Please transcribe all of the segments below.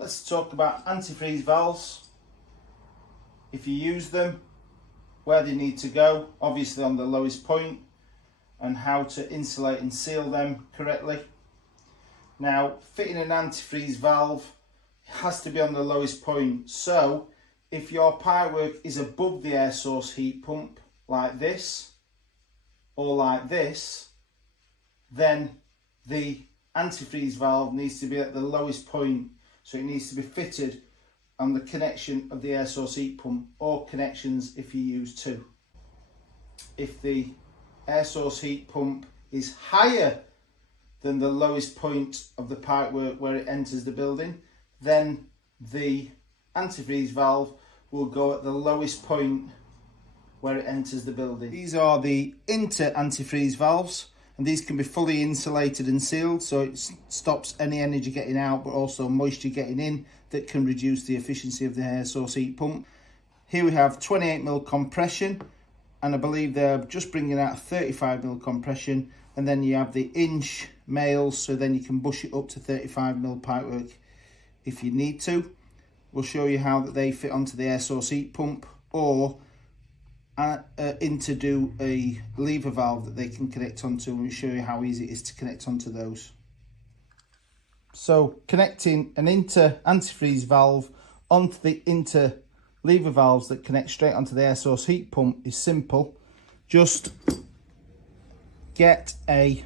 Let's talk about antifreeze valves. If you use them, where they need to go, obviously on the lowest point, and how to insulate and seal them correctly. Now, fitting an antifreeze valve has to be on the lowest point. So if your pipework is above the air source heat pump, like this, or like this, then the antifreeze valve needs to be at the lowest point. So it needs to be fitted on the connection of the air source heat pump, or connections if you use two. If the air source heat pump is higher than the lowest point of the pipework where it enters the building, then the antifreeze valve will go at the lowest point where it enters the building. These are the Inta antifreeze valves, and these can be fully insulated and sealed, so it stops any energy getting out but also moisture getting in that can reduce the efficiency of the air source heat pump. Here we have 28mm compression, and I believe they're just bringing out 35mm compression, and then you have the inch males, so then you can bush it up to 35mm pipework if you need to. We'll show you how that they fit onto the air source heat pump, or Inta do a lever valve that they can connect onto, and we'll show you how easy it is to connect onto those. So connecting an Inta antifreeze valve onto the Inta lever valves that connect straight onto the air source heat pump is simple. Just get a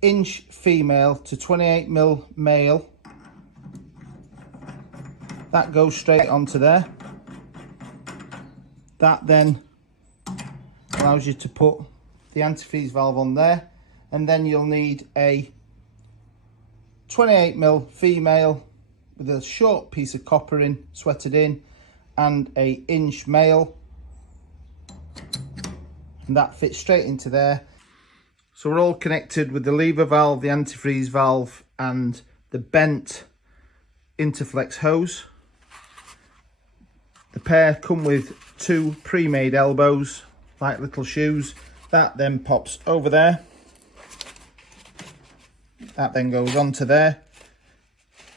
inch female to 28mm male. That goes straight onto there. That then allows you to put the antifreeze valve on there, and then you'll need a 28mm female with a short piece of copper in, sweated in, and a inch male, and that fits straight into there. So we're all connected with the lever valve, the antifreeze valve, and the bent Interflex hose. The pair come with two pre-made elbows, like little shoes. That then pops over there. That then goes onto there.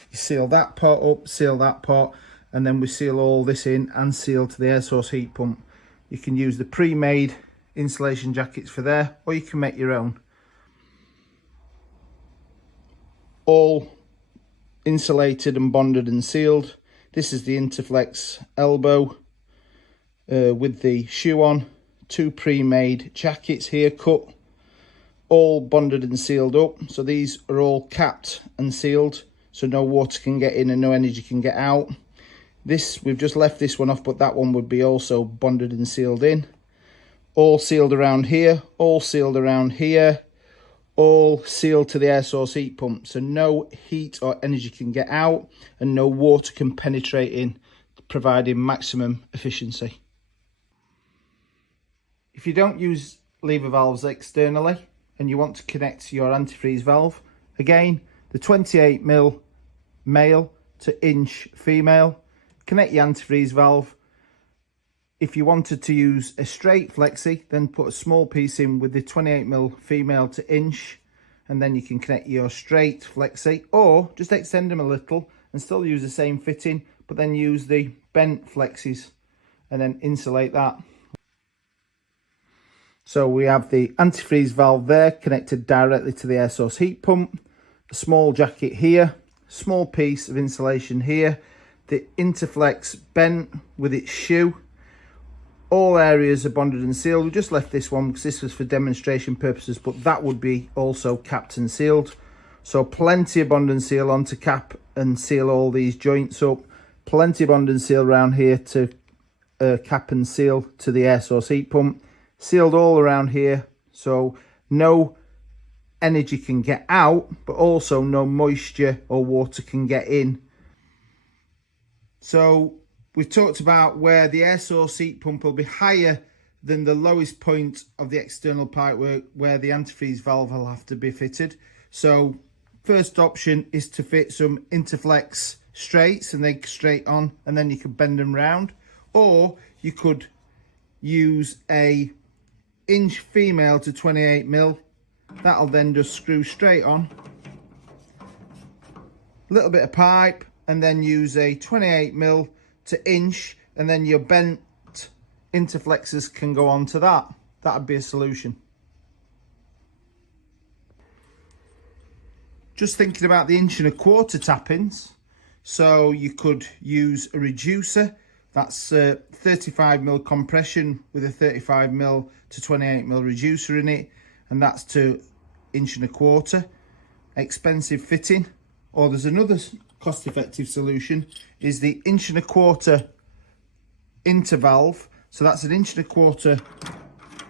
You seal that part up, seal that part, and then we seal all this in and seal to the air source heat pump. You can use the pre-made insulation jackets for there, or you can make your own. All insulated and bonded and sealed. This is the Interflex elbow with the shoe on. Two pre-made jackets here cut, all bonded and sealed up. So these are all capped and sealed, so no water can get in and no energy can get out. This, we've just left this one off, but that one would be also bonded and sealed in. All sealed around here, all sealed around here, all sealed to the air source heat pump, so no heat or energy can get out and no water can penetrate in, providing maximum efficiency. If you don't use lever valves externally and you want to connect your antifreeze valve, again, the 28mm male to inch female, connect your antifreeze valve. If you wanted to use a straight flexi, then put a small piece in with the 28mm female to inch, and then you can connect your straight flexi, or just extend them a little and still use the same fitting, but then use the bent flexis and then insulate that. So we have the antifreeze valve there connected directly to the air source heat pump, a small jacket here, small piece of insulation here, the Interflex bent with its shoe. All areas are bonded and sealed. We just left this one because this was for demonstration purposes, but that would be also capped and sealed. So plenty of bond and seal on to cap and seal all these joints up. Plenty of bond and seal around here to cap and seal to the air source heat pump. Sealed all around here, so no energy can get out, but also no moisture or water can get in. So we've talked about where the air source heat pump will be higher than the lowest point of the external pipework where the antifreeze valve will have to be fitted. So first option is to fit some Interflex straights, and they straight on, and then you can bend them round. Or you could use a inch female to 28mm. That'll then just screw straight on. A little bit of pipe, and then use a 28mm to inch, and then your bent interflexes can go onto that. That'd be a solution. Just thinking about the 1.25" tappings. So you could use a reducer. That's 35mm compression with a 35mm to 28mm reducer in it, and that's to 1.25". Expensive fitting. Or there's another cost-effective solution, is the 1.25" Inta valve. So that's an 1.25"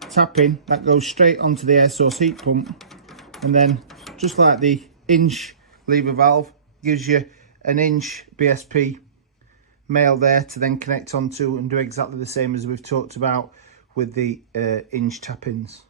tapping that goes straight onto the air source heat pump, and then just like the inch lever valve, gives you an inch BSP male there to then connect onto and do exactly the same as we've talked about with the inch tap-ins.